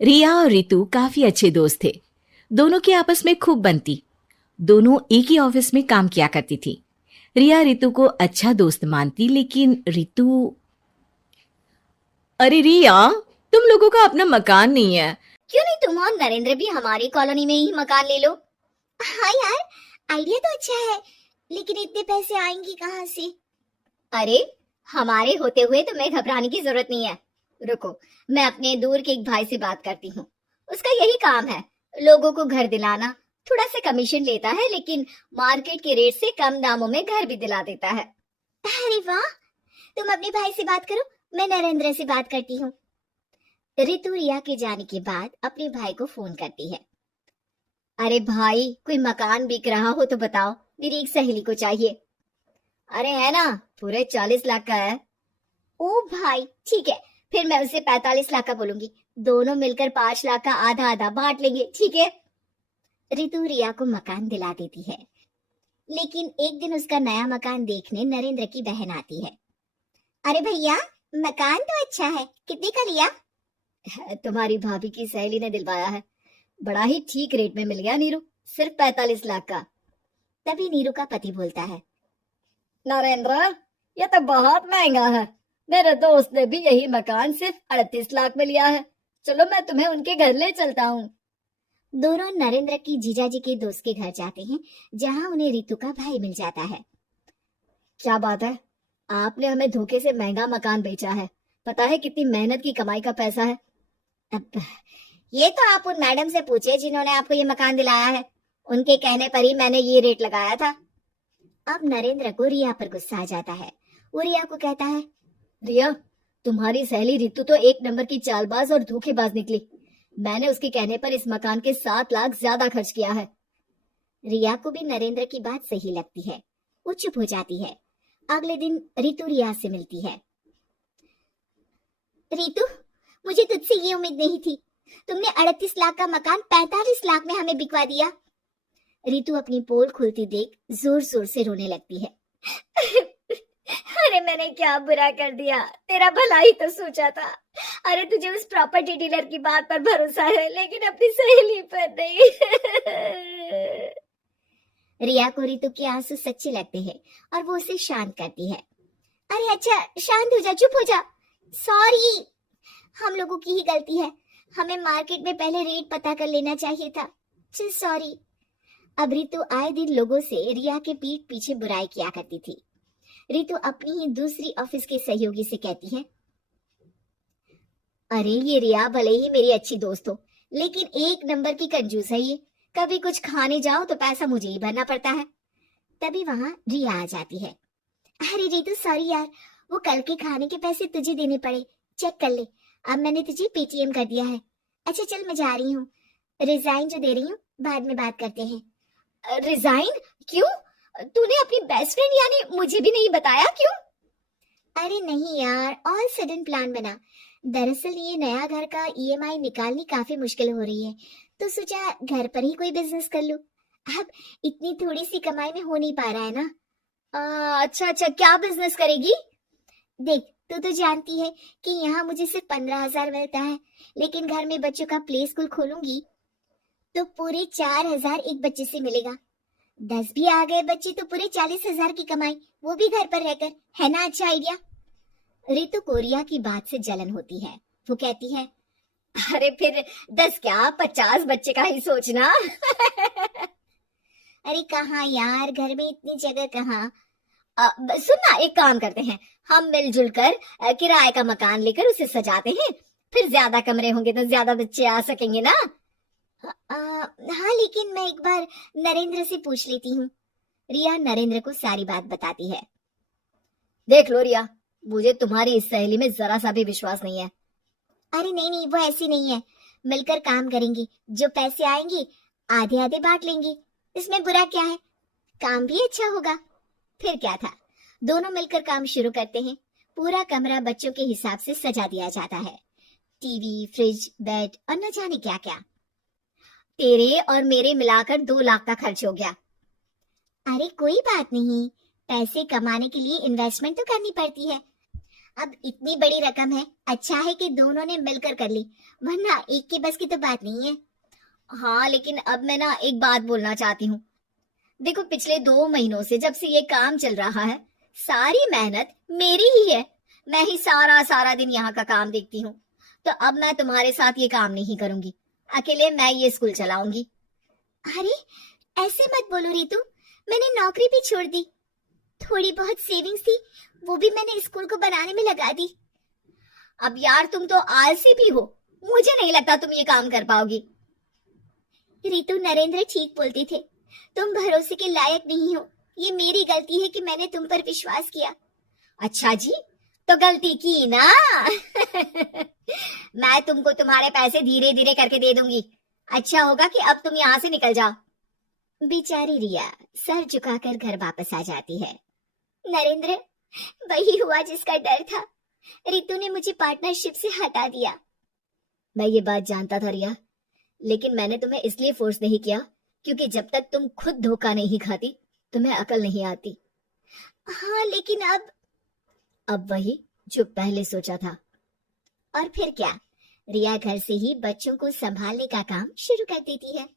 रिया और रितु काफी अच्छे दोस्त थे। दोनों की आपस में खूब बनती। दोनों एक ही ऑफिस में काम किया करती थी। रिया रितु को अच्छा दोस्त मानती, लेकिन रितु। अरे रिया, तुम लोगों का अपना मकान नहीं है? क्यों नहीं तुम और नरेंद्र भी हमारी कॉलोनी में ही मकान ले लो। हाँ यार, आइडिया तो अच्छा है, लेकिन इतने पैसे आएंगे कहाँ से? अरे, हमारे होते हुए तुम्हें घबराने की जरूरत नहीं है। रुको, मैं अपने दूर के एक भाई से बात करती हूँ। उसका यही काम है, लोगों को घर दिलाना। थोड़ा सा कमीशन लेता है, लेकिन मार्केट के रेट से कम दामों में घर भी दिला देता है। अरे वाह, तुम अपने भाई से बात करो, मैं नरेंद्र से बात करती हूँ। रितु रिया के जाने के बाद अपने भाई को फोन करती है। अरे भाई, कोई मकान बिक रहा हो तो बताओ, मेरी एक सहेली को चाहिए। अरे है ना, पूरे 40 लाख का है। ओ भाई, ठीक है, फिर मैं उसे 45 लाख का बोलूंगी। दोनों मिलकर 5 लाख का आधा आधा बांट लेंगे, ठीक है? रितु रिया को मकान दिला देती है, लेकिन एक दिन उसका नया मकान देखने नरेंद्र की बहन आती है। अरे भैया, मकान तो अच्छा है, कितने का लिया? तुम्हारी भाभी की सहेली ने दिलवाया है, बड़ा ही ठीक रेट में मिल गया नीरू, सिर्फ 45 लाख का। तभी नीरू का पति बोलता है, नरेंद्र, ये तो बहुत महंगा है। मेरे दोस्त ने भी यही मकान सिर्फ 38 लाख में लिया है। चलो मैं तुम्हें उनके घर ले चलता हूँ। दोनों नरेंद्र की जीजाजी के दोस्त के घर जाते हैं, जहाँ उन्हें रितु का भाई मिल जाता है। क्या बात है, आपने हमें धोखे से महंगा मकान बेचा है। पता है कितनी मेहनत की कमाई का पैसा है। अब ये तो आप उन मैडम से पूछे जिन्होंने आपको ये मकान दिलाया है। उनके कहने पर ही मैंने ये रेट लगाया था। अब नरेंद्र को रिया पर गुस्सा आ जाता है। वो रिया को कहता है, रिया, तुम्हारी सहेली रितु तो एक नंबर की चालबाज और धोखेबाज निकली। मैंने उसके कहने पर इस मकान के 7 लाख ज्यादा खर्च किया है। रिया को भी नरेंद्र की बात सही लगती है। वो चुप हो जाती है। अगले दिन रितु रिया से मिलती है। रितु, मुझे तुझसे ये उम्मीद नहीं थी। तुमने 38 लाख का मकान 45 लाख में हमें बिकवा दिया। रितु अपनी पोल खुलती देख जोर जोर से रोने लगती है। अरे मैंने क्या बुरा कर दिया, तेरा भला ही तो सोचा था। अरे तुझे उस प्रॉपर्टी डीलर की बात पर भरोसा है, लेकिन अपनी सहेली पर नहीं। रिया को रितु के आंसू सच्चे लगते हैं और वो उसे शांत करती है। अरे अच्छा, शांत हो जा, चुप हो जा। सॉरी, हम लोगों की ही गलती है। हमें मार्केट में पहले रेट पता कर लेना चाहिए था। चल सॉरी। अब रितु आए दिन लोगों से रिया के पीठ पीछे बुराई किया करती थी। रितु अपनी ही दूसरी ऑफिस के सहयोगी से कहती है, अरे ये रिया भले ही मेरी अच्छी दोस्त हो, लेकिन एक नंबर की कंजूस है ये। कभी कुछ खाने जाओ तो पैसा मुझे ही भरना पड़ता है। तभी वहां रिया आ जाती है। अरे रितु सॉरी यार, वो कल के खाने के पैसे तुझे देने पड़े, चेक कर ले। अब मैंने तुझे पेटीएम कर दिया है। अच्छा चल, मैं जा रही हूँ, रिजाइन जो दे रही हूँ, बाद में बात करते हैं। रिजाइन? क्यों? तूने अपनी बेस्ट फ्रेंड यानी मुझे भी नहीं बताया, क्यों? अरे नहीं यार, ऑल सडन प्लान बना। दरअसल ये नया घर का ईएमआई निकालनी काफी मुश्किल हो रही है, तो सोचा घर पर ही कोई बिजनेस कर लूं। अब इतनी थोड़ी सी कमाई में हो नहीं पा रहा है ना। अच्छा अच्छा, क्या बिजनेस करेगी? देख, तू तो जानती है कि यहाँ मुझे सिर्फ 15,000 मिलता है, लेकिन घर में बच्चों का प्ले स्कूल खोलूंगी तो पूरे 4,000 एक बच्चे से मिलेगा। 10 भी आ गए बच्चे तो पूरे 40,000 की कमाई, वो भी घर पर रहकर। है ना अच्छा आइडिया? रितु को रिया की बात से जलन होती है। वो कहती है, अरे फिर 10 क्या 50 बच्चे का ही सोचना। अरे कहाँ यार, घर में इतनी जगह कहाँ। सुन ना, एक काम करते हैं, हम मिलजुल कर किराए का मकान लेकर उसे सजाते हैं। फिर ज्यादा कमरे होंगे तो ज्यादा बच्चे आ सकेंगे ना। हाँ, लेकिन मैं एक बार नरेंद्र से पूछ लेती हूँ। रिया नरेंद्र को सारी बात बताती है। देख लो रिया, मुझे तुम्हारी इस सहेली में जरा सा भी विश्वास नहीं है। अरे नहीं नहीं, वो ऐसी नहीं है। मिलकर काम करेंगे, जो पैसे आएंगे आधे आधे बांट लेंगे। इसमें बुरा क्या है, काम भी अच्छा होगा। फिर क्या था, दोनों मिलकर काम शुरू करते हैं। पूरा कमरा बच्चों के हिसाब से सजा दिया जाता है। टीवी, फ्रिज, बेड और न जाने क्या क्या। तेरे और मेरे मिलाकर 2 लाख का खर्च हो गया। अरे कोई बात नहीं, पैसे कमाने के लिए इन्वेस्टमेंट तो करनी पड़ती है। अब इतनी बड़ी रकम है, अच्छा है कि दोनों ने मिलकर कर ली, वरना एक के बस की तो बात नहीं है। हाँ, लेकिन अब मैं ना एक बात बोलना चाहती हूँ। देखो, पिछले 2 महीनों से जब से ये काम चल रहा है, सारी मेहनत मेरी ही है। मैं ही सारा सारा दिन यहाँ का काम देखती हूँ। तो अब मैं तुम्हारे साथ ये काम नहीं करूंगी, अकेले मैं ये स्कूल चलाऊंगी। अरे ऐसे मत बोलो रितु, मैंने नौकरी भी छोड़ दी। थोड़ी बहुत सेविंग्स थी, वो भी मैंने स्कूल को बनाने में लगा दी। अब यार, तुम तो आलसी भी हो, मुझे नहीं लगता तुम ये काम कर पाओगी। रितु, नरेंद्र ठीक बोलते थे, तुम भरोसे के लायक नहीं हो। ये मेरी गलती है कि मैंने तुम पर विश्वास किया। अच्छा जी, तो गलती की ना। मैं तुमको तुम्हारे पैसे धीरे धीरे करके दे दूंगी। अच्छा होगा कि अब तुम यहाँ से निकल जाओ। बेचारी रिया सर झुकाकर घर वापस आ जाती है। नरेंद्र, वही हुआ जिसका डर था। रितु ने मुझे पार्टनरशिप से हटा दिया। मैं ये बात जानता था रिया, लेकिन मैंने तुम्हें इसलिए फोर्स नहीं किया क्योंकि जब तक तुम खुद धोखा नहीं खाती तुम्हें अकल नहीं आती। हाँ, लेकिन अब वही जो पहले सोचा था। और फिर क्या, रिया घर से ही बच्चों को संभालने का काम शुरू कर देती है।